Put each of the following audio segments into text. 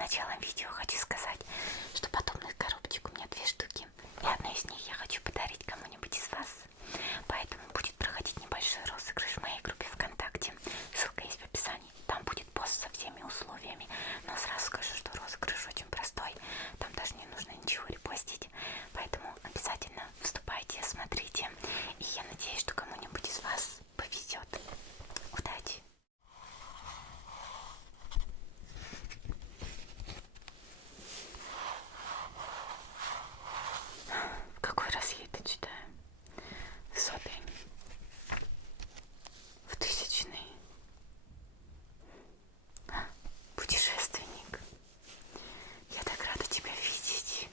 началом видео хочу сказать, что подобных коробочек у меня 2 штуки. И одну из них я хочу подарить кому-нибудь из вас. Поэтому будет проходить небольшой розыгрыш в моей группе ВКонтакте. Ссылка есть в описании. Там будет пост со всеми условиями. Но сразу скажу, что розыгрыш очень простой. Там даже не нужно ничего репостить. Поэтому обязательно вступайте, смотрите. И я надеюсь, что кому-нибудь из вас повезет. Удачи! В какой раз я это читаю? В 100-й? В 1000-й? Путешественник, я так рада тебя видеть.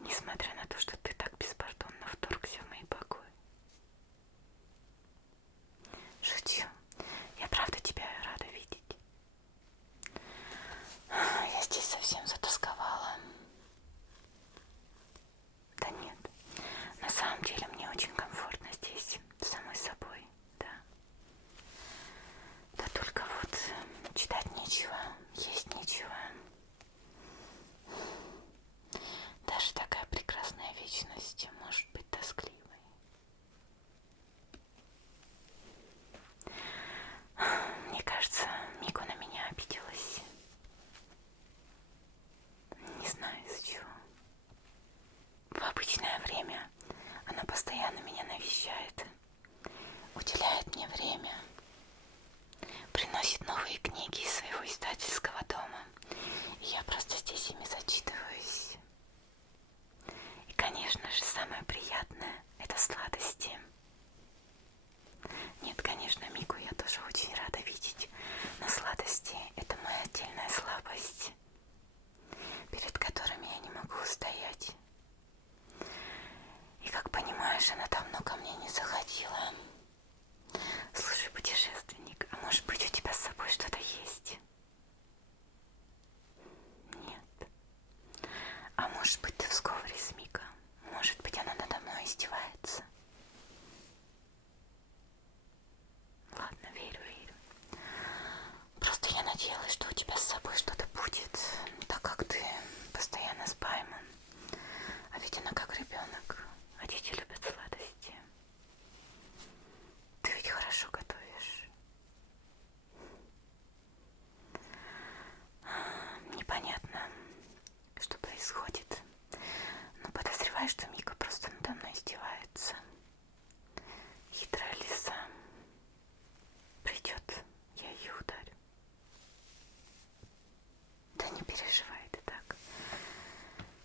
Несмотря на то, что ты так беспардонно вторгся в мои покои. Шучу. Я правда тебя рада видеть. Я здесь совсем затасковала. Да нет, на самом деле мне очень комфортно здесь, с самой собой, да. Да только вот читать нечего, есть нечего. Даже такая прекрасная вечность может быть тоскливой. Мне кажется, Мико на меня обиделась. Не знаю из-за чего. В обычное время она постоянно меня навещает, уделяет мне время, приносит новые книги из своего издательского дома. И я просто здесь ими зачитываюсь. И, конечно же, самое приятное – это сладости. Нет, конечно, Мику я тоже очень рада видеть, но сладости – это моя отдельная слабость, перед которыми я не могу устоять. И, как понимаешь, она давно ко мне не заходила. Слушай, путешественник, а может быть у тебя с собой что-то есть? Нет. А может быть ты в сговоре с Мико? Может быть она надо мной издевается? Ладно, верю. Просто я надеялась, что у тебя с собой что-то будет, так как ты постоянно с Паймом. А ведь она как ребенок, а дети любят сладости. Ты ведь хорошо готовишь. Непонятно, что происходит, но подозреваю, что Мика просто надо мной издевается. Хитрая лиса. Придет, я ее ударю. Да не переживай ты так.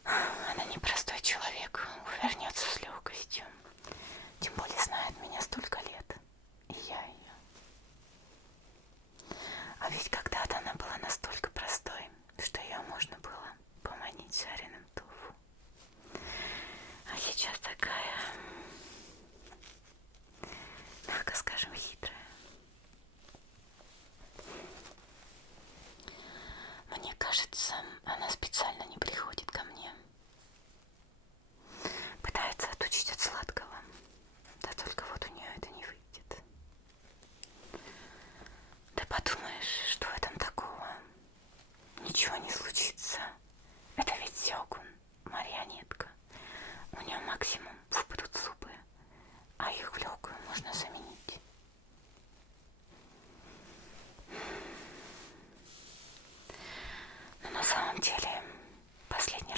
Она непростой человек, увернется с легкостью. Тем более знает меня столько лет. И я ее. А ведь когда-то она была настолько простой, что ее можно было поманить жареным тофу. А сейчас такая, мягко скажем, хитрая. Мне кажется, она специально не приходит ко мне. Пытается отучить от сладкого. Да только вот у нее это не выйдет. Да подумаешь, что в этом такого? Ничего не случится. Это ведь Сёгун, марионетка. У нее максимум выпадут зубы, а их в легкую можно заменить. Но на самом деле, последнее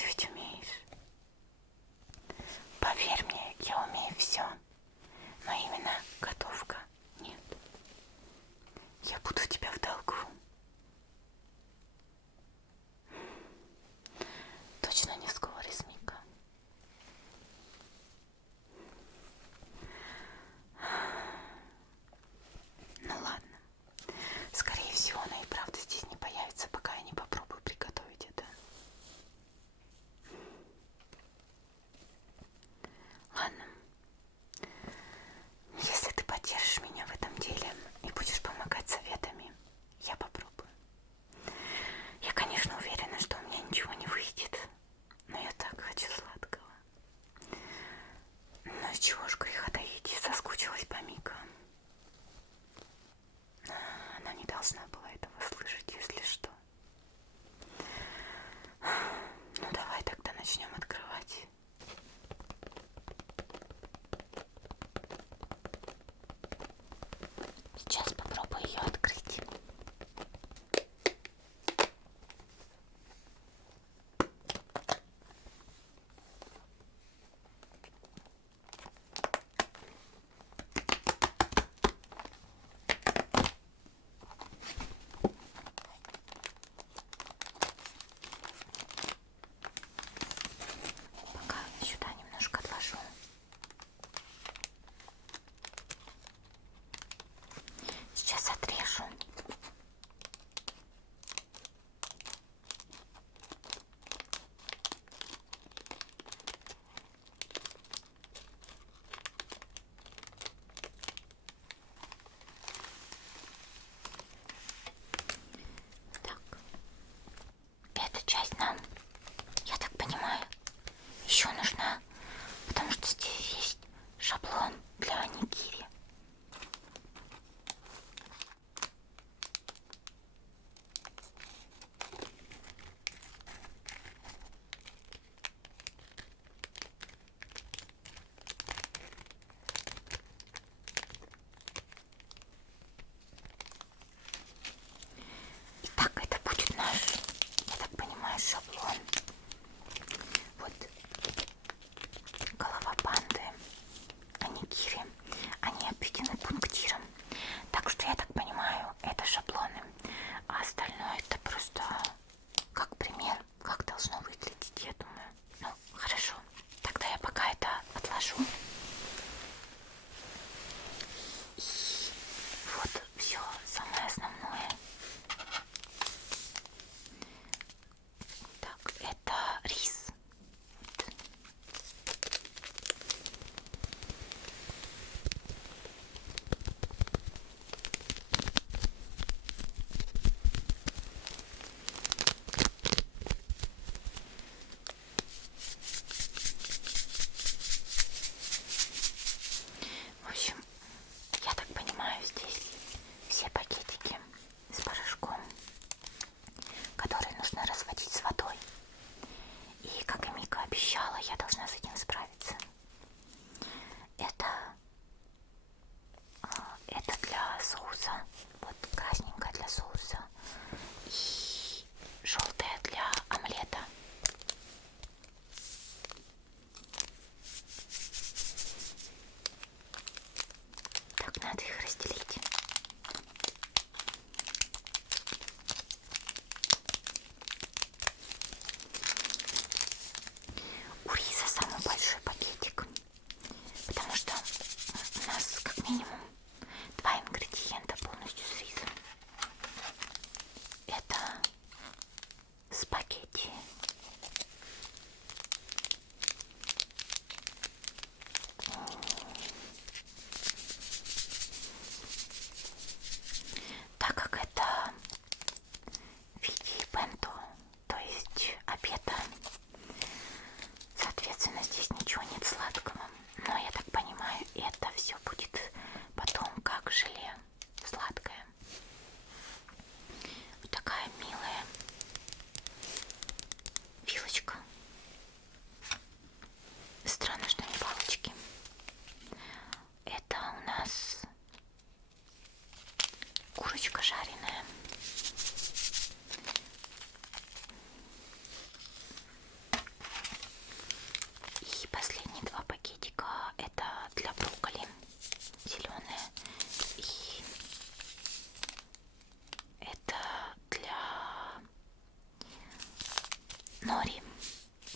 Ты ведь умеешь. Поверь мне, я умею все. Но именно готовка нет. Я буду у тебя в долгу. Точно не вскоре, Смика. Ну ладно. Скорее всего, она и правда здесь не появится, пока я не попробую приготовить это. Ладно. Если ты поддержишь меня в этом деле и будешь помогать советами, я попробую. Я, конечно, уверена, что у меня ничего не выйдет, но я так хочу сладкого. Ну и чего ж греха таить, соскучилась по Мика. Она не должна была этого слышать, если что. Ну давай тогда начнем открывать. Сейчас попробую ее открыть.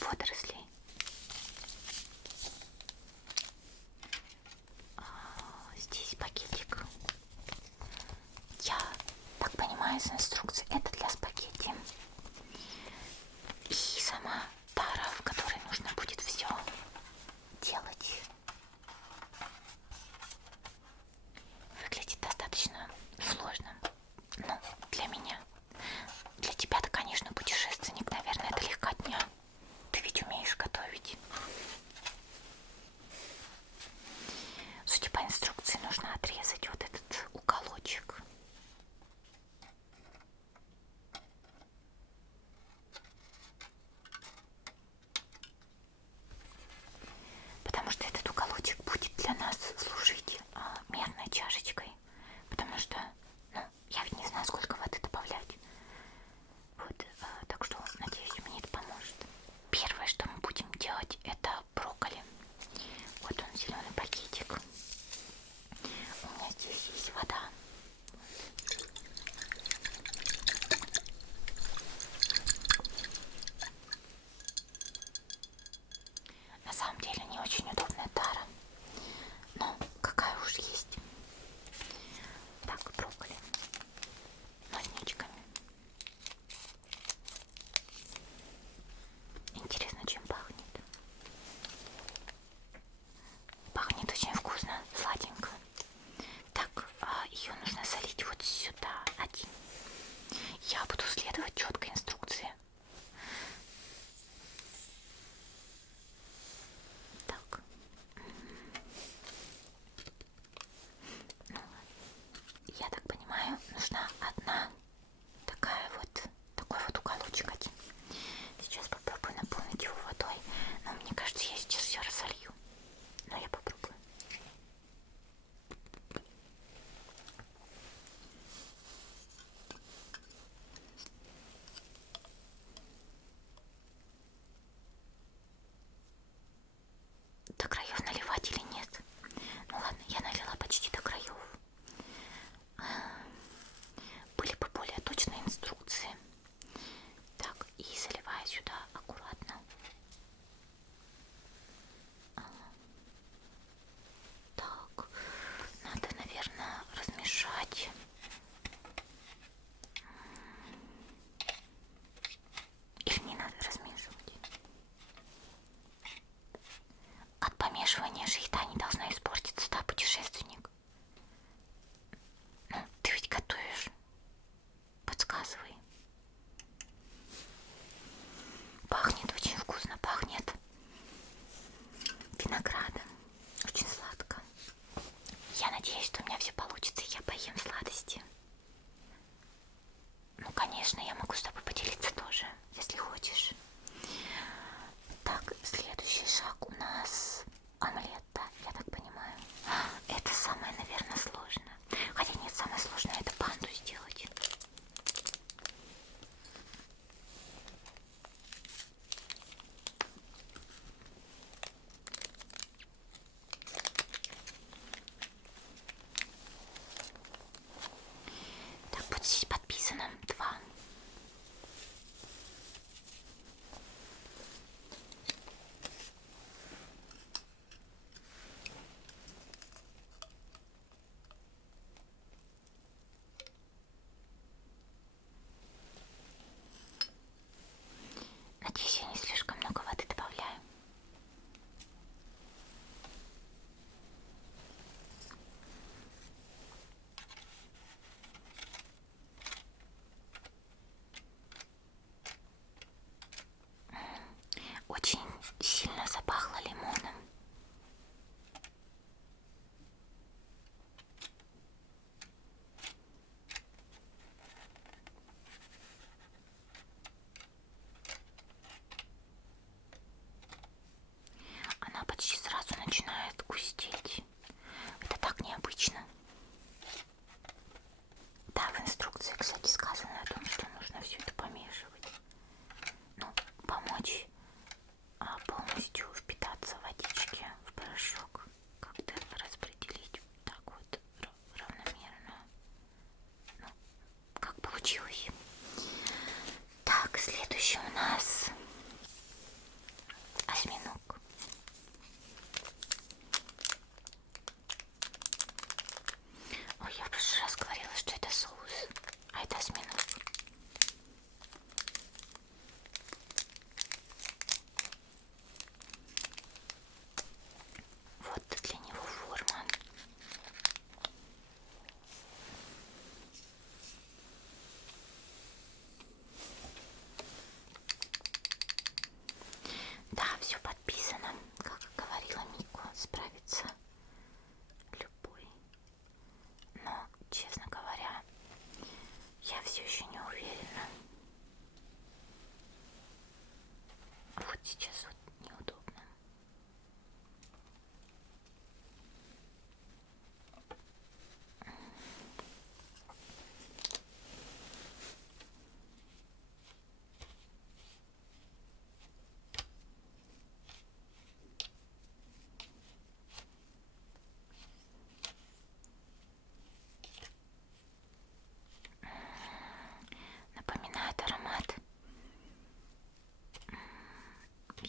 водорослей. Здесь пакетик. Я так понимаю из инструкции, это для спагетти. И сама тара, в которой нужно будет все делать, выглядит достаточно сложно. Ну, для меня. Для тебя-то, конечно, путешественник, наверное, это легкотня. Ты ведь умеешь готовить. Судя по инструкции, нужно отрезать вот этот уголочек. Потому что этот уголочек будет для нас служить мерной чашечкой. Потому что, ну, я ведь не знаю, сколько воды добавлять. Вот, так что, надеюсь, мне это поможет. Первое, что мы будем делать, это брокколи. Вот он, зеленый пакетик. У меня здесь есть вода. На самом деле не очень удобная тара, но какая уж есть. Так, брокколи ножничками. Интересно, чем пахнет. Пахнет очень вкусно, сладенько. Так, ее нужно солить вот сюда один. Я буду следовать четкой инструкции. Так. Ну, я так понимаю, нужна одна такой вот уголочек один. Сейчас попробую наполнить его водой. Но мне кажется, я сейчас все рассолью. Но я попробую. До краев наливать или нет? Ну ладно, я налила почти до краев. Были бы более точные инструкции. Так, и заливаю сюда аккуратно. Так, надо, наверное, размешать. Или не надо размешивать? От помешивания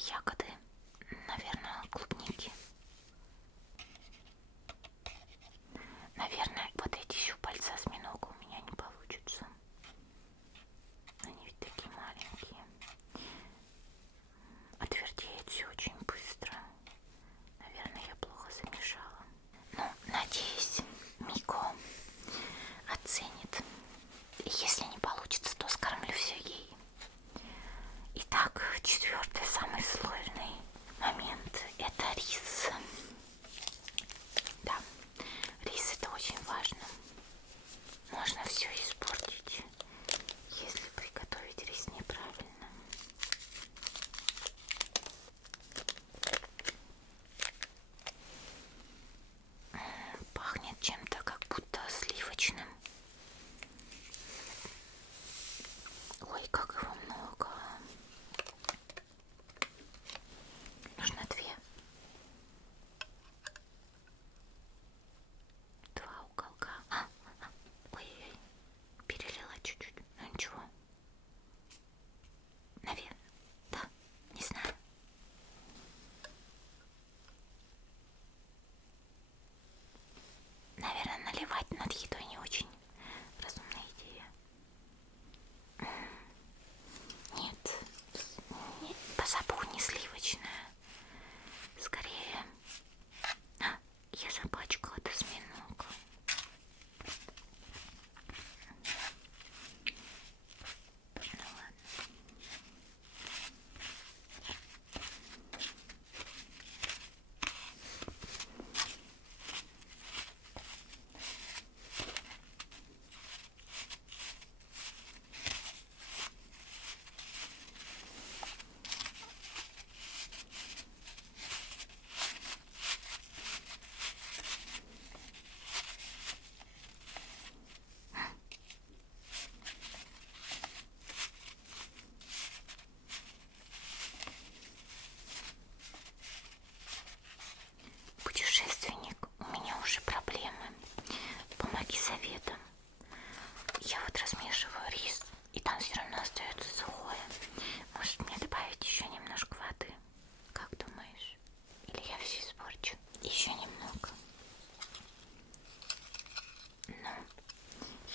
ягоды, наверное, клубники. Наверное, вот эти щупальца осьминога у меня не получится. Они ведь такие маленькие. Отвердеет все очень быстро. Наверное, я плохо замешала. Ну, надеюсь, Мико оценит. И если не получится, то скормлю все ей. Итак, четвертый, самый сложный момент — это рис. Да, рис — это очень важно. Можно все испортить, если приготовить рис неправильно. Пахнет чем-то как будто сливочным. Ой, как его много. Нужно два уголка. Ой-ой-ой, перелила чуть-чуть. Ну ничего. Наверное, да, не знаю. Наверное, наливать над едой не очень разумная идея. Нет, по запаху не сливочная. Скорее... я запачкала это осьминога. Ну ладно. Путешественник, у меня уже проблемы. Помоги советом. Я вот размешиваю рис, и там все равно остается сухое. Может, мне добавить еще немножко воды? Как думаешь? Или я все испорчу? Еще немного. Ну,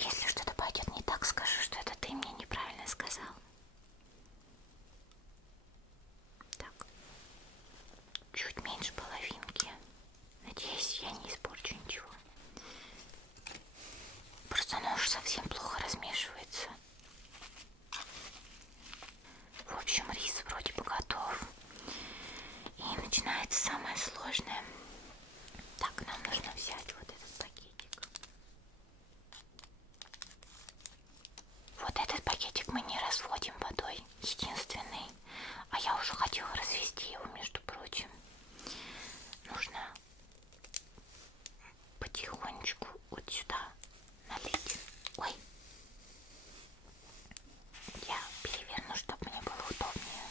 если что-то пойдет не так, скажу, что это ты мне неправильно сказал. Так, чуть меньше половинки. Надеюсь, я не испорчу ничего. Просто оно уж совсем плохо размешивается. В общем, рис вроде бы готов. И начинается самое сложное. Так, нам нужно взять вот этот пакетик. Вот этот пакетик мы не разводим водой, единственный. А я уже хотела развести его, между прочим. Нужно потихонечку вот сюда налить. Ой, я переверну, чтобы мне было удобнее.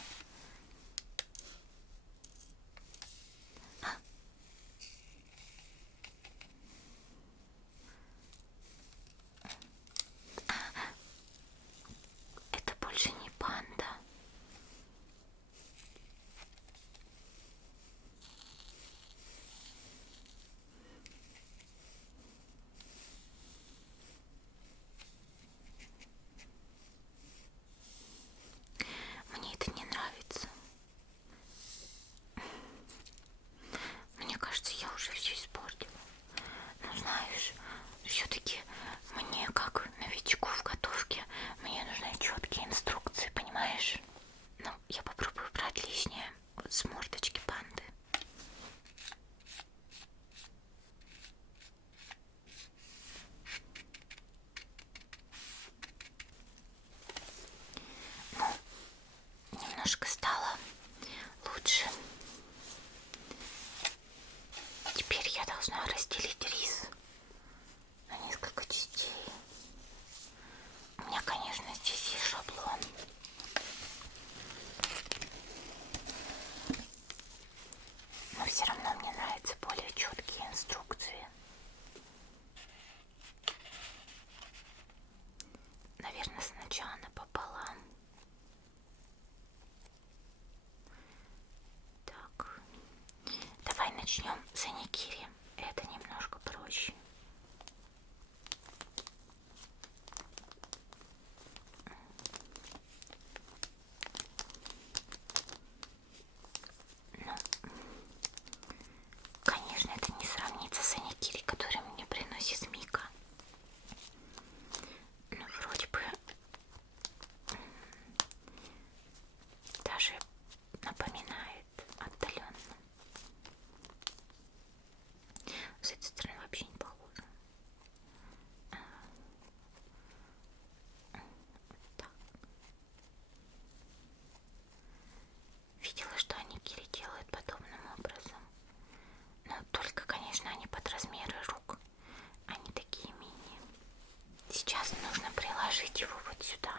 Это больше не панда. Мне это не нравится. Мне кажется, я уже все испортила. Ну, знаешь, все-таки мне, как новичку в готовке, мне нужны четкие инструкции, понимаешь? Ну, я попробую брать лишнее вот с мордочки панды. Ну, немножко стало лучше. Теперь я должна разделить рис на несколько частей. У меня, конечно, здесь есть шаблон. Но все равно мне нравятся более четкие инструкции. Наверное, сначала напополам. начнем с аникири. Это немножко проще. Ну, конечно, это не сравнится с аникири, который мне приносит Мика. Ну, вроде бы даже напоминает отдаленно. С этой стороны вообще не похоже. Так. Видела, что аникири делают подобным образом. Но только, конечно, они под размеры рук. Они такие мини. Сейчас нужно приложить его вот сюда.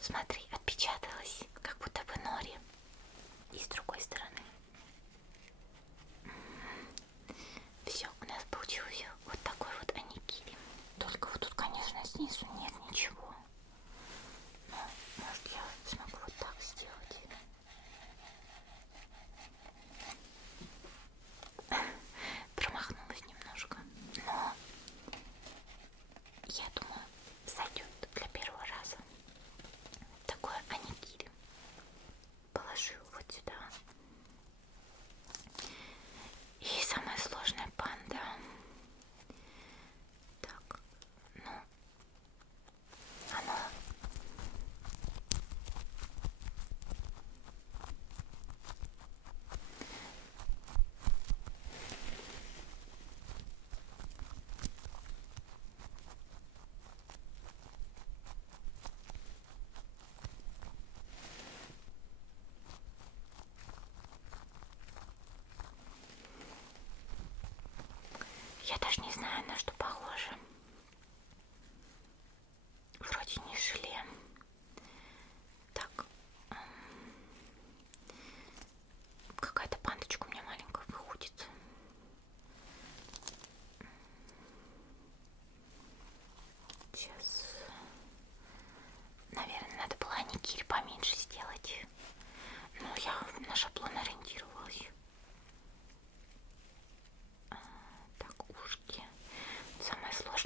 Смотри, отпечаталось, как будто бы нори. И с другой стороны. Все, у нас получился вот такой вот аникири. Только вот тут, конечно, снизу нет ничего. Но, может, я смогу вот так сделать. Промахнулась немножко. Но я думаю, сойдет для первого раза. Такое аникири. Положу вот сюда. И самое сложное панда. Так, ну, оно я даже не знаю, на что похоже. Вроде не желе. Так. Какая-то пандочка у меня маленькая выходит. Сейчас. Наверное, надо было аникири поменьше сделать. Но я на шаблон ориентировалась. Так, ушки. Самое сложное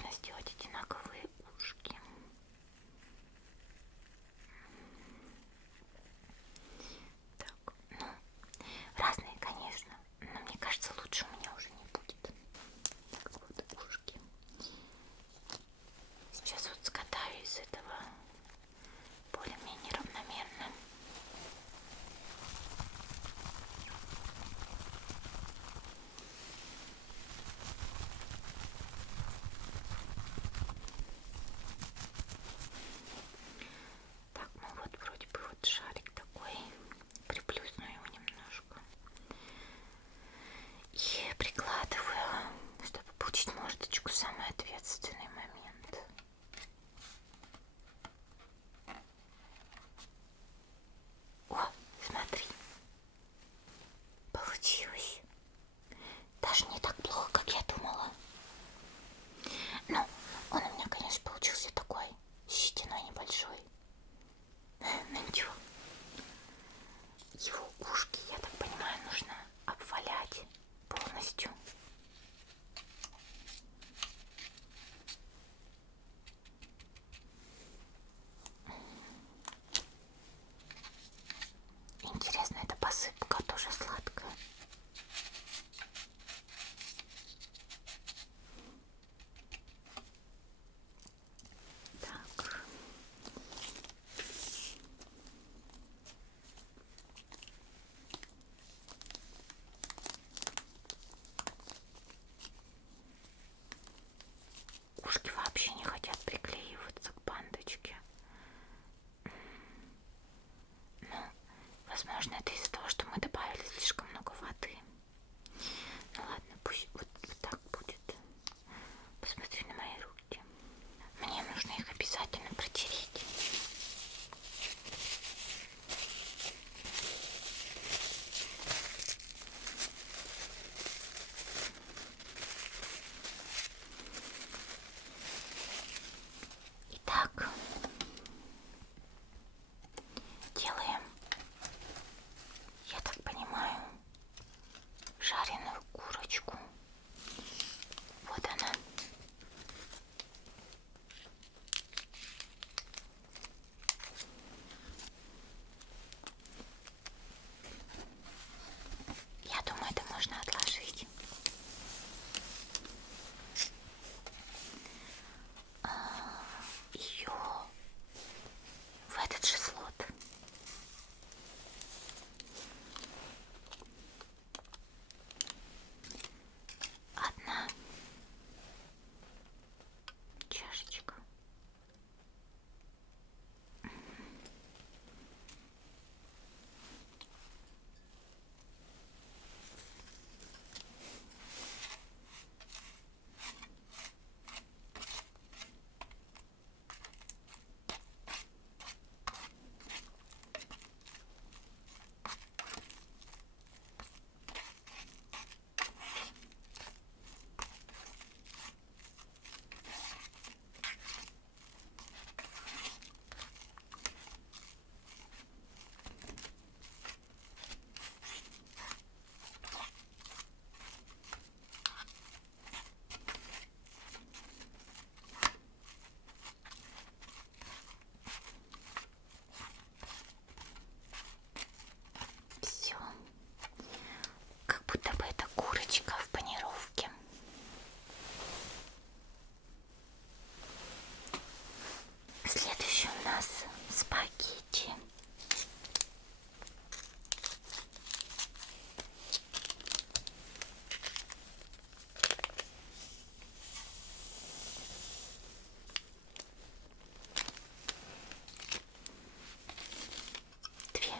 спагетти. Две.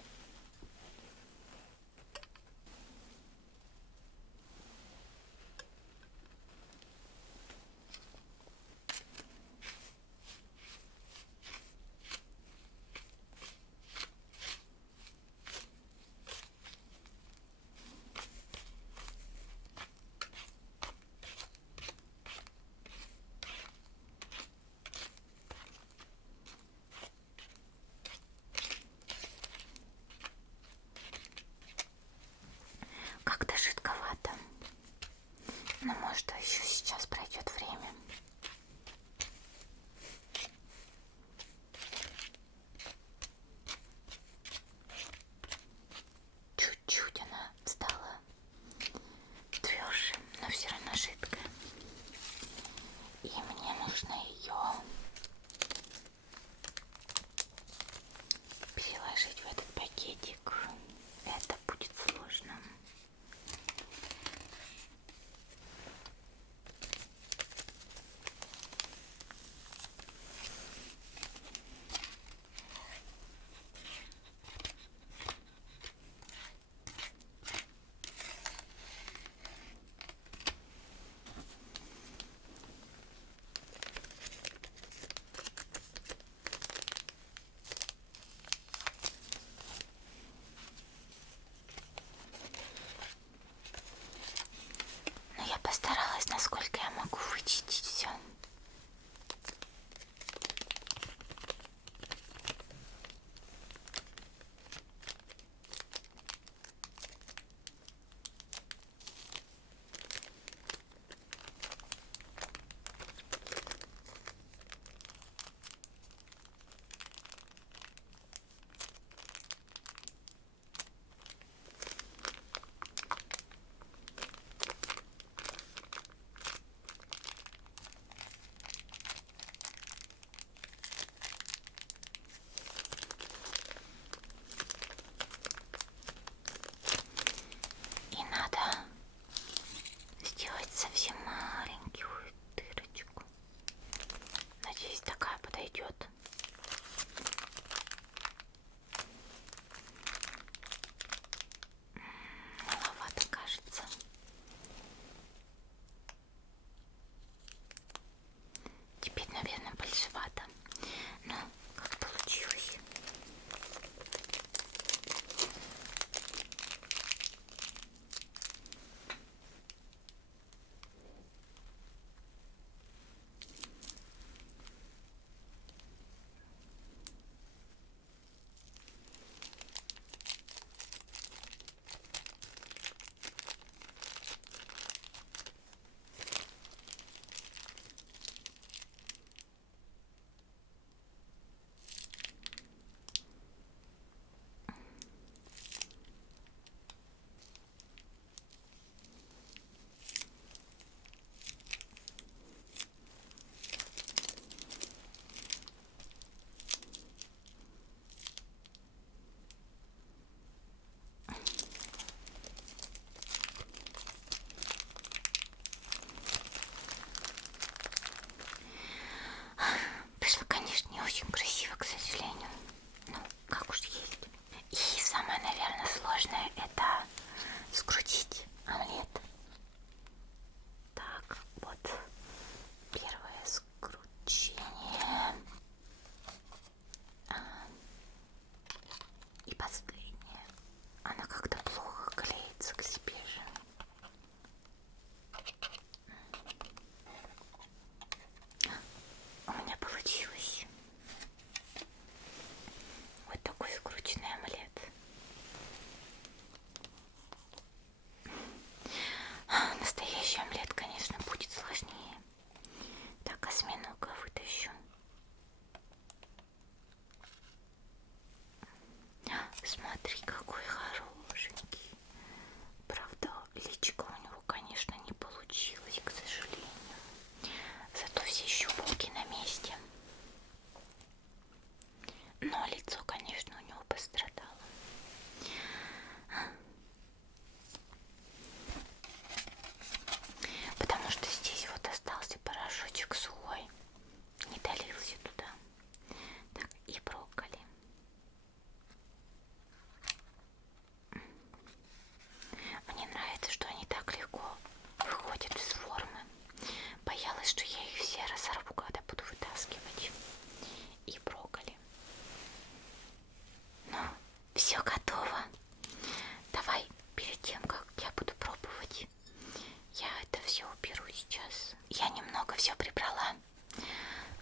лицо, конечно, у него пострадало. Потому что здесь вот остался порошочек сухой. Не долился туда. Так, и брокколи. Мне нравится, что они так легко выходят из формы. Боялась, что я их все разорву, когда буду вытаскивать. И брокколи. Ну, все готово. Давай, перед тем, как я буду пробовать, я это все уберу сейчас. Я немного все прибрала.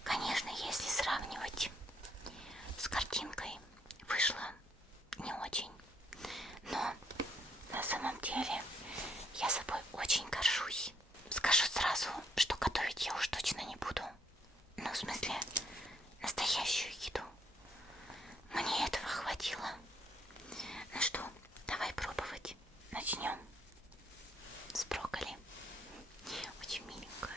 Конечно, если сравнивать с картинкой, вышло не очень. Но на самом деле я собой очень горжусь. Скажу сразу, что готовить я уж точно не буду. Ну, в смысле, настоящую еду. Мне этого хватило. Ну что, давай пробовать. Начнем с брокколи. Очень миленькая.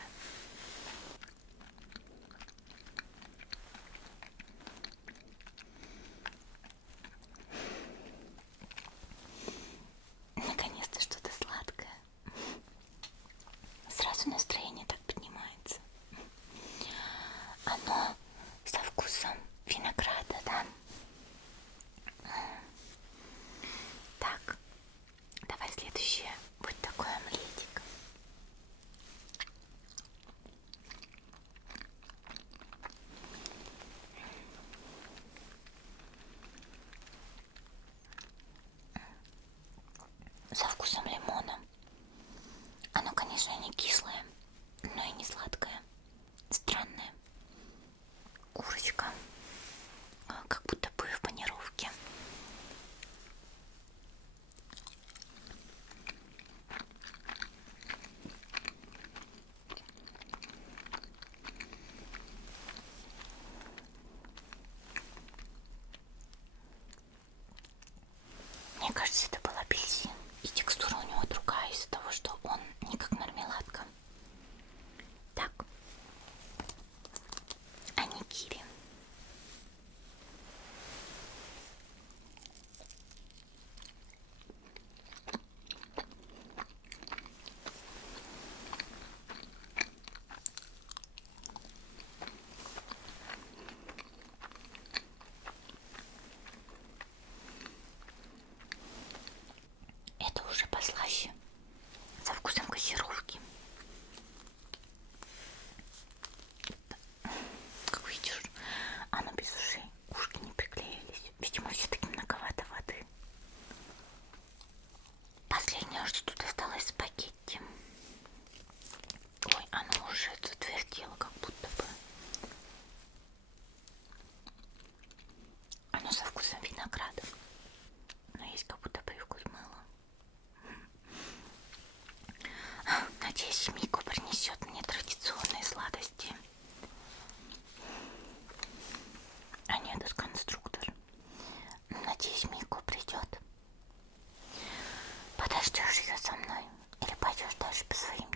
Наконец-то что-то сладкое. Сразу настроение так поднимается. Оно со вкусом винограда, да? Так, давай следующее. Вот такой омлетик. Со вкусом лимона. Оно, конечно, не кислое, но и не сладкое. Странное. Курочка. Как будто бы в панировке. Мне кажется, это был апельсин. И текстура у него другая из-за того, что он не как мармеладка. Так. Онигири. Это уже послаще, со вкусом газировки. Как видишь, оно без ушей, ушки не приклеились. Видимо, все-таки многовато воды. Последнее, что тут осталось, спагетти. Ой, оно уже затвердело, как будто бы. Оно со вкусом винограда, но есть как будто привкус мыла. Надеюсь, Мико принесет мне традиционные сладости. А нет, это конструктор. Надеюсь, Мико придет. Подождешь ее со мной или пойдешь дальше по своим